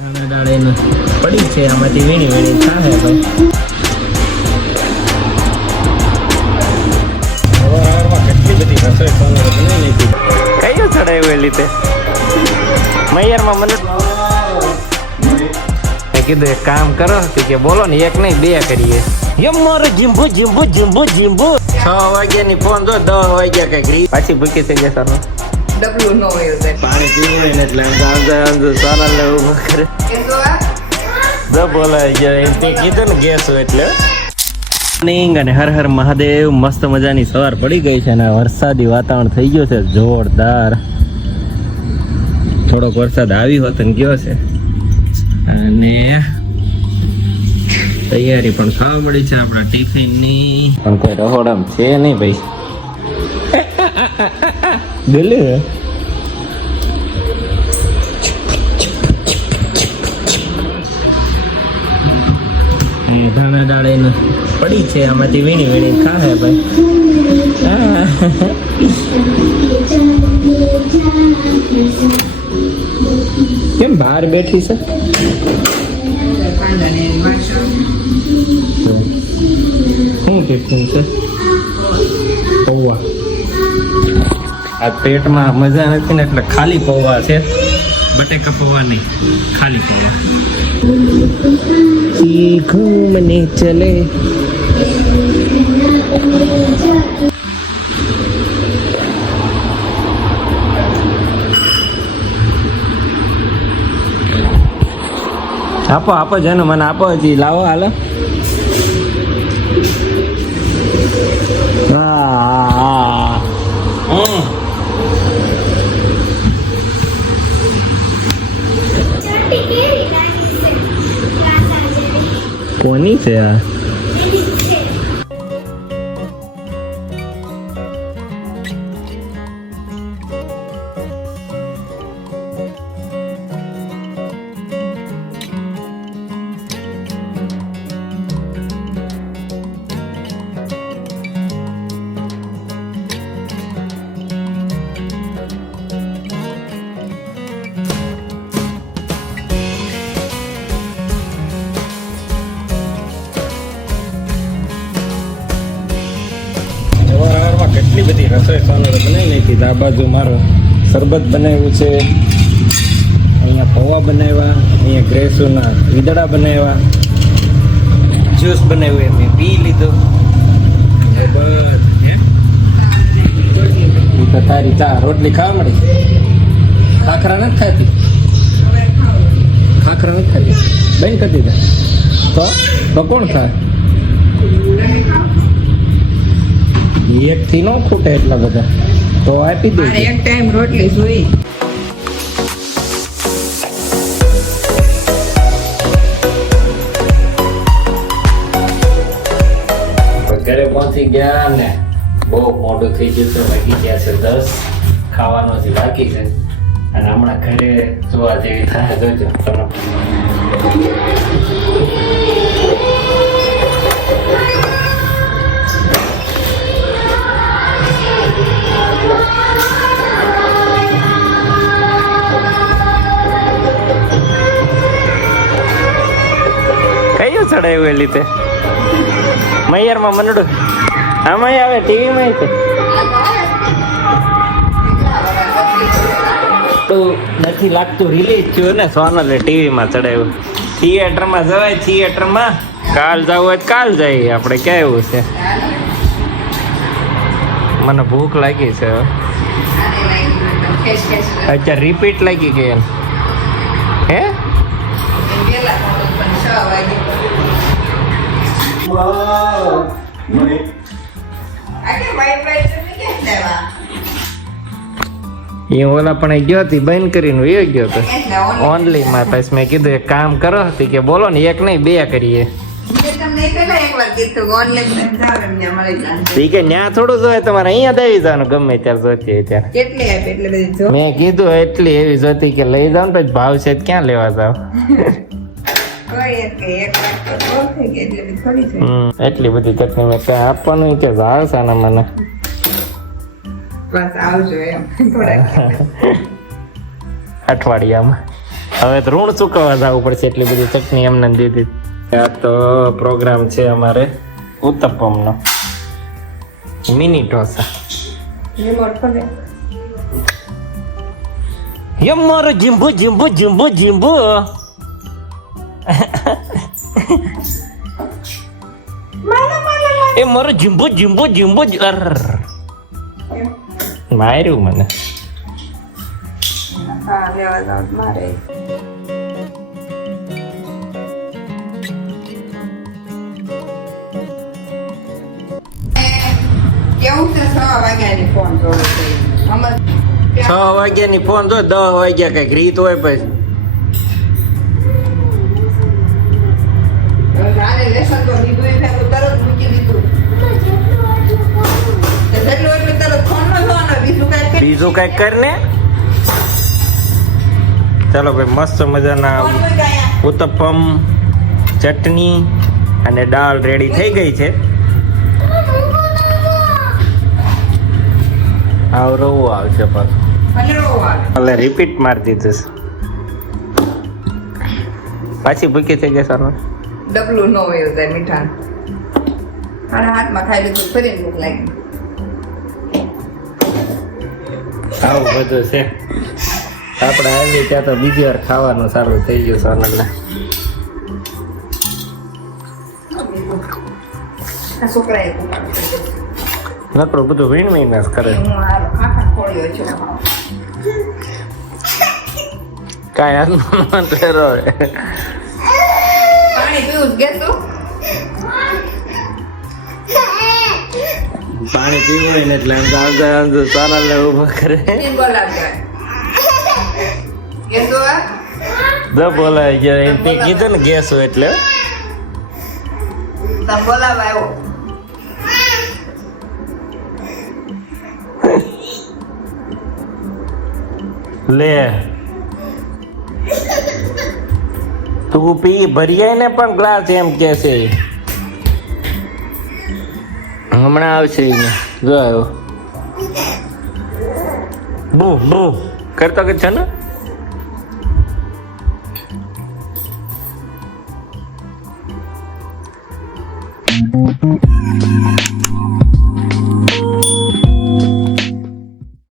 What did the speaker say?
દાડે પડી છે આમાંથી વીણી વીણી થાય તો કેટલી બધી રસોઈ બનાવી કયો ચડાવ્યું એ લીધે મૈયરમાં મને કીધું એક કામ કરો કે બોલો ને એક નહીં બે કરીએ એમ મારે જીંબુ જીંબુ જીંબુ જીંબુ 6 વાગ્યાની ફોન જો 10 વાગ્યા કઈક પાછી ભૂકી થઈ ગયા સારું ડબલું ન હોય પાણી પીવું હોય ને એટલે સોનલ ને ઉભો કરે જો બોલાય ગયા એમ તે કીધું ને ગેસ હોય એટલે અને હર હર મહાદેવ મસ્ત મજાની સવાર પડી ગઈ છે અને વરસાદી વાતાવરણ થઈ ગયો છે જોરદાર થોડોક વરસાદ આવ્યો હતો ને ગયો છે અને તૈયારી પણ થવા મળી છે આપણા ટિફિન ની પણ કોઈ રહોડામ છે નહીં ભાઈ દિલ્હી ધાણા દાડે પડી છે આમાંથી વીણી વીણી ખાય ભાઈ કેમ બહાર બેઠી છે શું ટિફિન છે પૌવા આ પેટમાં મજા નથી ને એટલે ખાલી પૌવા છે બટેકા પૌવા નહીં ખાલી પૌવા ઘૂમને ચલે આપો આપો જનો મને આપો હજી લાવો હાલો કોની છે આ કેટલી બધી રસોઈ સોનલ બનાવી નાખી. આ બાજુ મારો શરબત બનાવ્યું છે, અહીંયા પૌવા બનાવ્યા, અહીંયા ગ્રેસુના ઈદડા બનાવ્યા, જ્યુસ બનાવ્યું મેં પી લીધો. તો તારી ચા રોટલી ખાવા મળી? ખાખરા નથી ખાતી? ખાખરા નથી ખાતી? બેન કરી દીધા તો કોણ ખાય? એક થી નો ખૂટે એટલા બધા તો આપી દે. એક ટાઈમ રોટલી જોઈ. ઘરે પહોંચી ગયા ને બહુ મોડું થઈ ગયું છે, વાગી ગયા છે 10. ખાવાનો જ બાકી છે અને હમણાં ઘરે જોવા જેવી થાય જોજો તમે. ચડાવ્યું એ લીધે મૈયરમાં મનડું આમાં આવે ટીવીમાં છે તો નથી લાગતું રિલીઝ થયું ને સોનલે ટીવીમાં ચડાવ્યું. થિયેટરમાં જવાય, થિયેટરમાં કાલ જવું હોય કાલ જઈએ આપણે. ક્યાં એવું છે? મને ભૂખ લાગી છે અત્યારે રિપીટ લાગી ગઈ એમ. હે એ ઓલા પણ ગયો હતી બંધ કરીને એ ગયો હતો ઓનલી માં. પછી મેં કીધું એક કામ કરો હતી કે બોલો ને એક નહીં બે કરીએ. ત્યાં થોડું જોઈએ તમારે અહીંયા દેવી જવાનું ગમે ત્યારે જોતી ત્યારે. મેં કીધું એટલી એવી જોતી કે લઈ જાવ ને પછી ભાવ છે ક્યાં લેવા જાવ. એટલી બધી તકલીફ કઈ આપવાનું કે આવશે ને મને અઠવાડિયામાં હવે તો ઋણ ચૂકવવા જવું પડશે એટલી બધી ચટણી એમને દીધી. આ તો પ્રોગ્રામ છે અમારે ઉત્તપમનો, મિની ઢોસા. મારો જીંબુ જીંબુ જીંબુ જીંબુ એ મારો જીંબુ જીંબુ જીંબુ માર્યું મને. કેવું છે 6 વાગ્યાની ફોન જોડે છે. 6 વાગ્યાની ફોન તો 10 વાગ્યા કઈક રીત હોય પછી. રાને લેસન તો લીધું એ ફેર તરત મૂકી દીધું. જેટલું એટલું તરત ફોન નો જોવાનો, બીજું કઈક કર ને. ચાલો ભાઈ, મસ્ત મજાના ઉત્તપમ, ચટણી અને દાળ રેડી થઈ ગઈ છે. આવરવું આવશે પાછું, એટલે રિપીટ મારી દીધું. પાછી ભૂકી થઈ જશે. ડબલું ન હોય તો મીઠા મારા હાથમાં ખાઈ લીધું, ફરી ભૂખ લાગી. આવું બધું છે આપણે આવી ત્યાં તો બીજી વાર ખાવાનું સારું થઈ ગયું સોનલને. આ છોકરાએ નકરું બધું વીણ જ કરે. હું આખા ખોળ્યો છું. કાંઈ હાથમાં ઠેરો. પાણી પીવું ગેસું પાણી પીવું હોય ને એટલે સોનલને ઊભા કરે. બોલાય ગયા એમ કીધું ને ગેસ હોય એટલે બોલાવા આવ્યો. લે તું પી ભરિયાય ને પણ ગ્લાસ એમ કે છે. હમણાં આવશે જો આવ્યો. બુ બુ કરતો કે છે ને